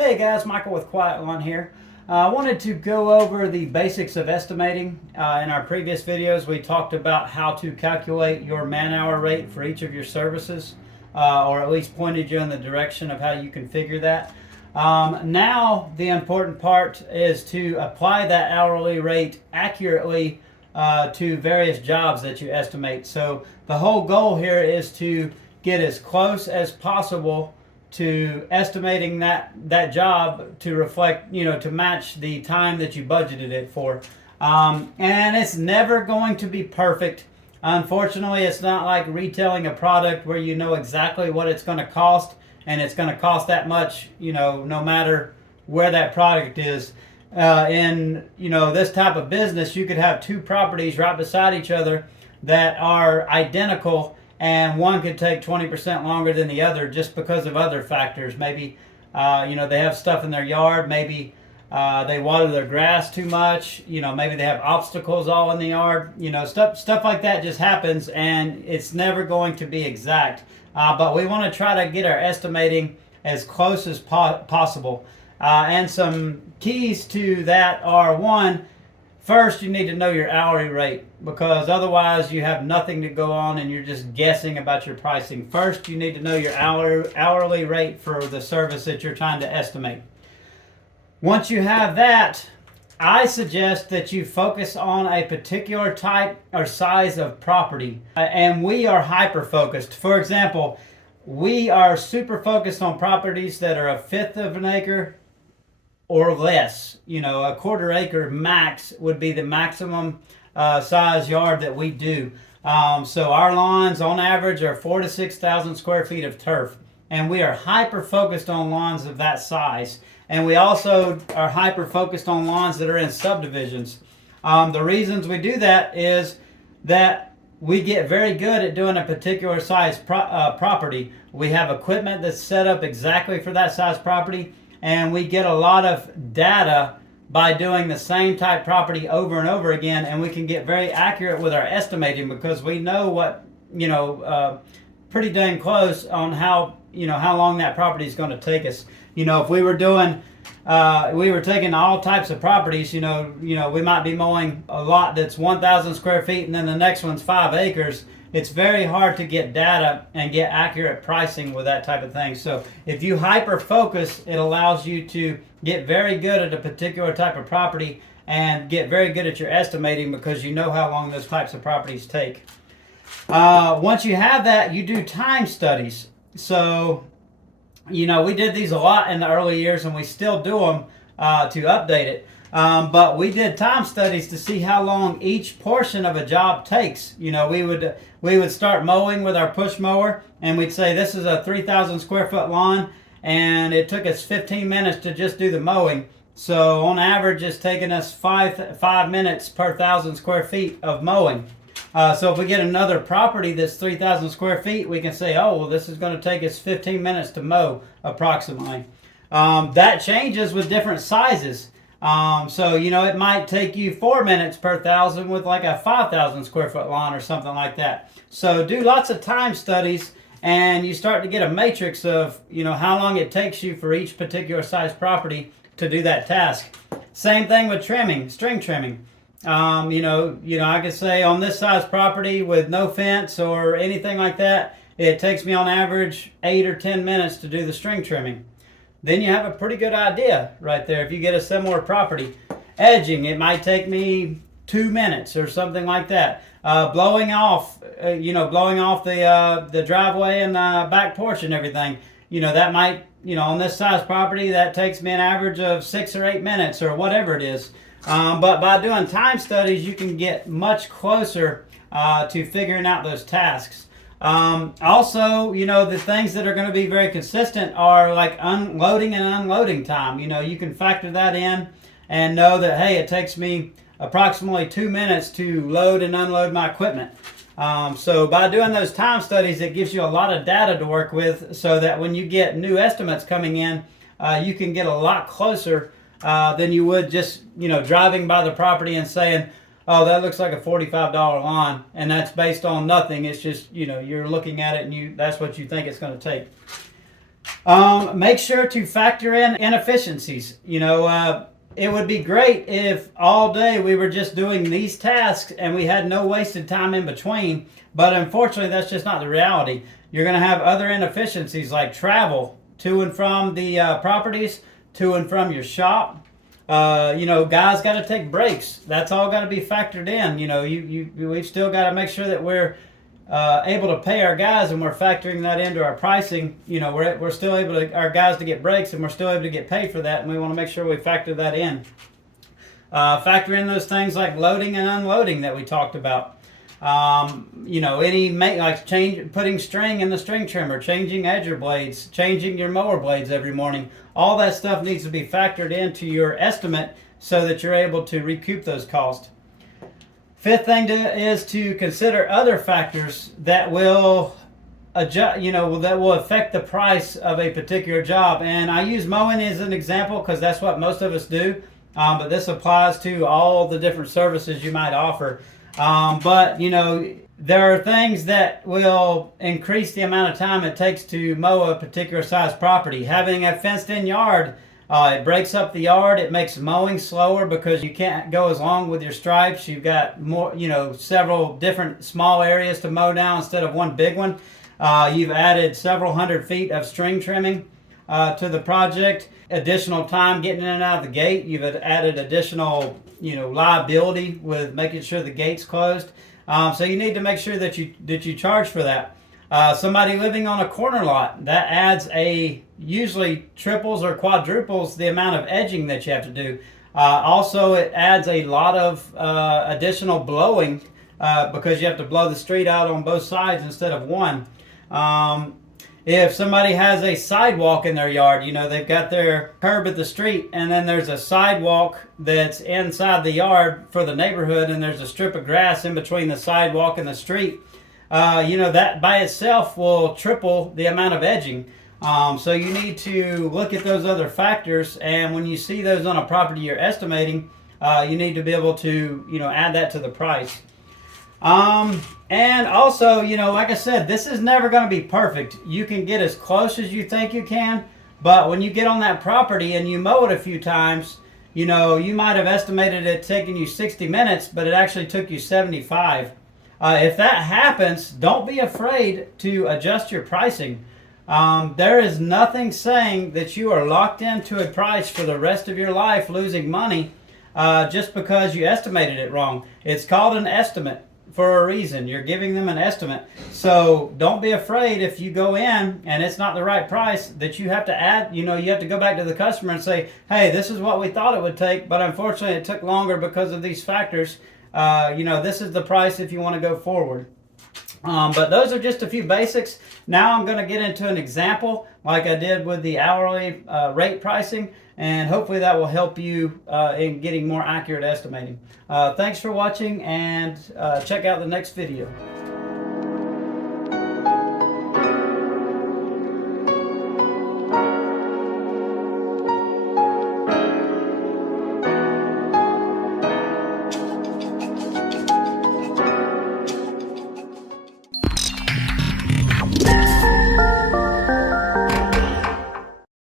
Hey guys, Michael with Quiet Lawn here. I wanted to go over the basics of estimating. In our previous videos, we talked about how to calculate your man-hour rate for each of your services, or at least pointed you in the direction of how you can figure that. Now, the important part is to apply that hourly rate accurately to various jobs that you estimate. So the whole goal here is to get as close as possible to estimating that job to reflect, to match the time that you budgeted it for. And it's never going to be perfect. Unfortunately, it's not like retailing a product where you know exactly what it's going to cost, and it's going to cost that much, no matter where that product is. In this type of business, you could have two properties right beside each other that are identical, and one could take 20% longer than the other just because of other factors. Maybe, they have stuff in their yard. Maybe they water their grass too much. Maybe they have obstacles all in the yard. Stuff like that just happens, and it's never going to be exact. But we want to try to get our estimating as close as possible. And some keys to that are, one, first, you need to know your hourly rate, because otherwise you have nothing to go on and you're just guessing about your pricing. First, you need to know your hourly rate for the service that you're trying to estimate. Once you have that, I suggest that you focus on a particular type or size of property. And we are hyper-focused. For example, we are super focused on properties that are a fifth of an acre or less. A quarter acre max would be the maximum size yard that we do. So our lawns on average are 4,000 to 6,000 square feet of turf. And we are hyper focused on lawns of that size. And we also are hyper focused on lawns that are in subdivisions. The reasons we do that is that we get very good at doing a particular size property. We have equipment that's set up exactly for that size property. And we get a lot of data by doing the same type property over and over again, and we can get very accurate with our estimating because we know what, pretty dang close on how long that property is going to take us. If we were taking all types of properties, we might be mowing a lot that's 1,000 square feet and then the next one's 5 acres. It's very hard to get data and get accurate pricing with that type of thing. So if you hyper focus, it allows you to get very good at a particular type of property and get very good at your estimating because you know how long those types of properties take. Once you have that, you do time studies. So, we did these a lot in the early years and we still do them to update it. But we did time studies to see how long each portion of a job takes. We would start mowing with our push mower, and we'd say this is a 3,000 square foot lawn, and it took us 15 minutes to just do the mowing. So on average, it's taking us five minutes per 1,000 square feet of mowing. So if we get another property that's 3,000 square feet, we can say, oh, well, this is going to take us 15 minutes to mow approximately. That changes with different sizes. So, it might take you 4 minutes per 1,000 with like a 5,000 square foot lawn or something like that. So do lots of time studies and you start to get a matrix of, how long it takes you for each particular size property to do that task. Same thing with trimming, string trimming. I could say on this size property with no fence or anything like that, it takes me on average 8 or 10 minutes to do the string trimming. Then you have a pretty good idea right there. If you get a similar property, edging, it might take me 2 minutes or something like that. Blowing off the driveway and the back porch and everything. That might, on this size property, that takes me an average of 6 or 8 minutes or whatever it is. But by doing time studies, you can get much closer to figuring out those tasks. Also, the things that are going to be very consistent are like unloading and unloading time. You can factor that in and know that, hey, it takes me approximately 2 minutes to load and unload my equipment. So by doing those time studies, it gives you a lot of data to work with so that when you get new estimates coming in, you can get a lot closer than you would just, driving by the property and saying, oh, that looks like a $45 lawn, and that's based on nothing. It's just, you're looking at it and that's what you think it's going to take. Make sure to factor in inefficiencies. It would be great if all day we were just doing these tasks and we had no wasted time in between, but unfortunately that's just not the reality. You're going to have other inefficiencies like travel to and from the properties, to and from your shop. Guys got to take breaks. That's all got to be factored in. We've still got to make sure that we're able to pay our guys, and we're factoring that into our pricing. We're still able to our guys to get breaks, and we're still able to get paid for that, and we want to make sure we factor that in. Factor in those things like loading and unloading that we talked about. Putting string in the string trimmer, changing edger blades, changing your mower blades every morning. All that stuff needs to be factored into your estimate so that you're able to recoup those costs. Fifth thing is to consider other factors that will adjust, that will affect the price of a particular job. And I use mowing as an example because that's what most of us do. But this applies to all the different services you might offer. There are things that will increase the amount of time it takes to mow a particular size property. Having a fenced-in yard, it breaks up the yard. It makes mowing slower because you can't go as long with your stripes. You've got more, several different small areas to mow now instead of one big one. You've added several hundred feet of string trimming to the project. Additional time getting in and out of the gate. You've added additional, liability with making sure the gate's closed. So you need to make sure that you charge for that. Somebody living on a corner lot, that adds usually triples or quadruples the amount of edging that you have to do. Also, it adds a lot of additional blowing because you have to blow the street out on both sides instead of one. If somebody has a sidewalk in their yard, they've got their curb at the street, and then there's a sidewalk that's inside the yard for the neighborhood, and there's a strip of grass in between the sidewalk and the street. That by itself will triple the amount of edging. So you need to look at those other factors, and when you see those on a property you're estimating, you need to be able to, add that to the price. And also, like I said, this is never going to be perfect. You can get as close as you think you can, but when you get on that property and you mow it a few times, you might have estimated it taking you 60 minutes, but it actually took you 75. If that happens, don't be afraid to adjust your pricing. There is nothing saying that you are locked into a price for the rest of your life losing money just because you estimated it wrong. It's called an estimate for a reason. You're giving them an estimate. So don't be afraid if you go in and it's not the right price that you have to add, you have to go back to the customer and say, hey, this is what we thought it would take, but unfortunately it took longer because of these factors. This is the price if you want to go forward. But those are just a few basics. Now I'm going to get into an example like I did with the hourly rate pricing, and hopefully that will help you in getting more accurate estimating. Thanks for watching, and check out the next video.